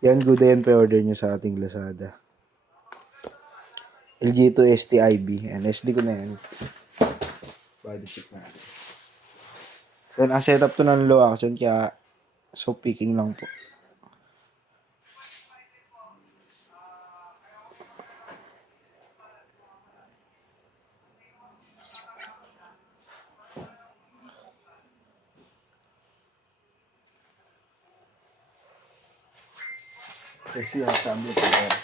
Yan, good yan pa-order nyo sa ating Lazada. LG2 STIB. Yan, SD ko na yan. Body check natin. Then, ang setup to ng low action, kaya so picking lang po. Kasi assembly po yan.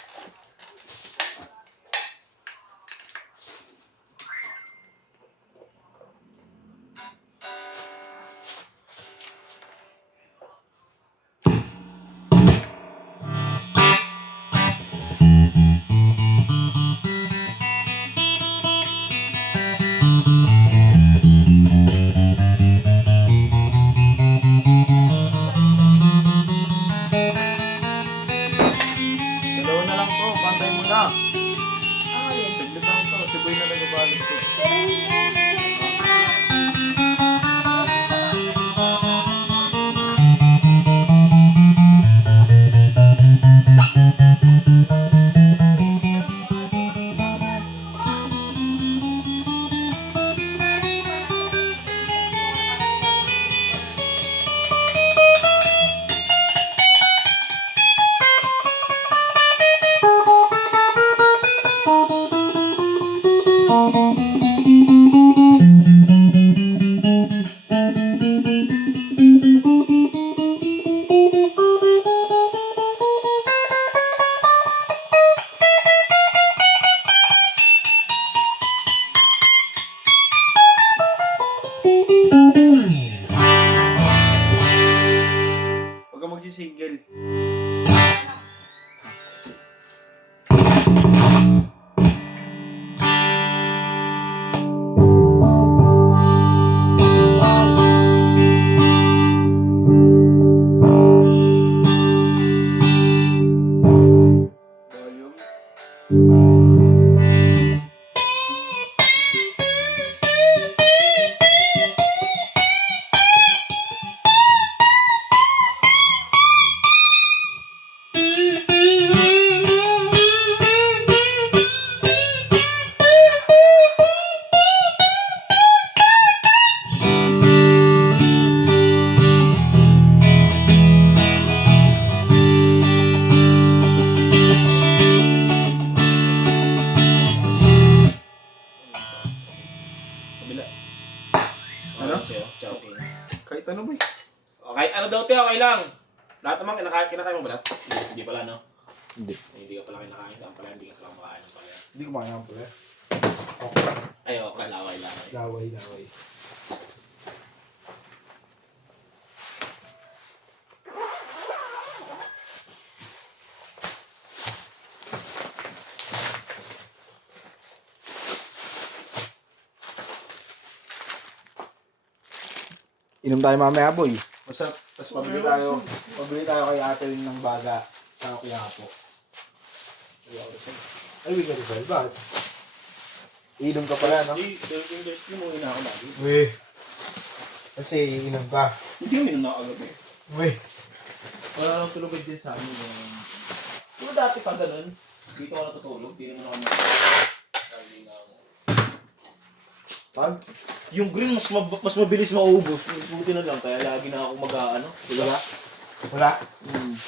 Dalawa na lang to, pantay mo na. Ang alin? Saglit lang to, si Boy na nagabalot ko. Huwag ka magsisingle. Volume. Kabila. Ano? Okay. Kahit ano ba? Kahit ano daw, te, okay lang. Lahat naman, kinakain mo ba lahat? Hindi pala, no? Hindi. Hindi ka pala kinakain. Ang pala, hindi ka pala kumakain ng pala. Hindi ko makakang pala. Okay. Ay, okay, laway. Laway. Inom tayo mamaya, boy. Basta, tapos pabili tayo kay ate ng baga sa Quiapo. Ay, we got it, bakit? Inom ka pala, no? Hindi, Thursday mo ina ako lagi. Weh. Kasi inom ka. Hindi mo ina ako agad eh. Weh. Wala lang tulogod din sa amin. Pero dati pa ganun, dito ako natutulog, di naman ako lagi na ako. Pag? Yung green, mas mabilis maubos. Buti na lang, kaya lagi na ako mag-ano. Wala?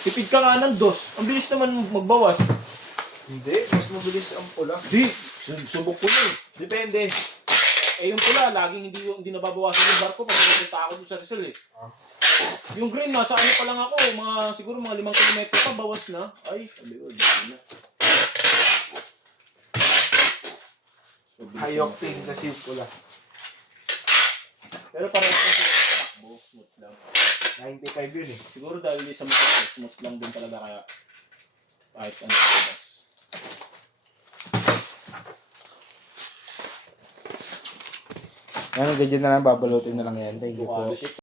Tipid ka nga ng dos. Ang bilis naman magbawas. Hindi. Mas mabilis ang pula. Di, subok ko yun. Depende. Eh yung pula, laging hindi nababawasan yung barko pag pupunta ako doon sa Rizal eh. Yung green, nasa ano pa lang ako, siguro mga 5 kilometro pa, bawas na. Ay, sabi ko, dahil na. High octane kasi yung pula. Pero parang ito takbo, smooth lang. 95 yun eh. Siguro dahil sa motor, smooth lang din talaga kaya kahit ano labas. Yan, ganyan na lang, babalutin na lang yan. Thank you po.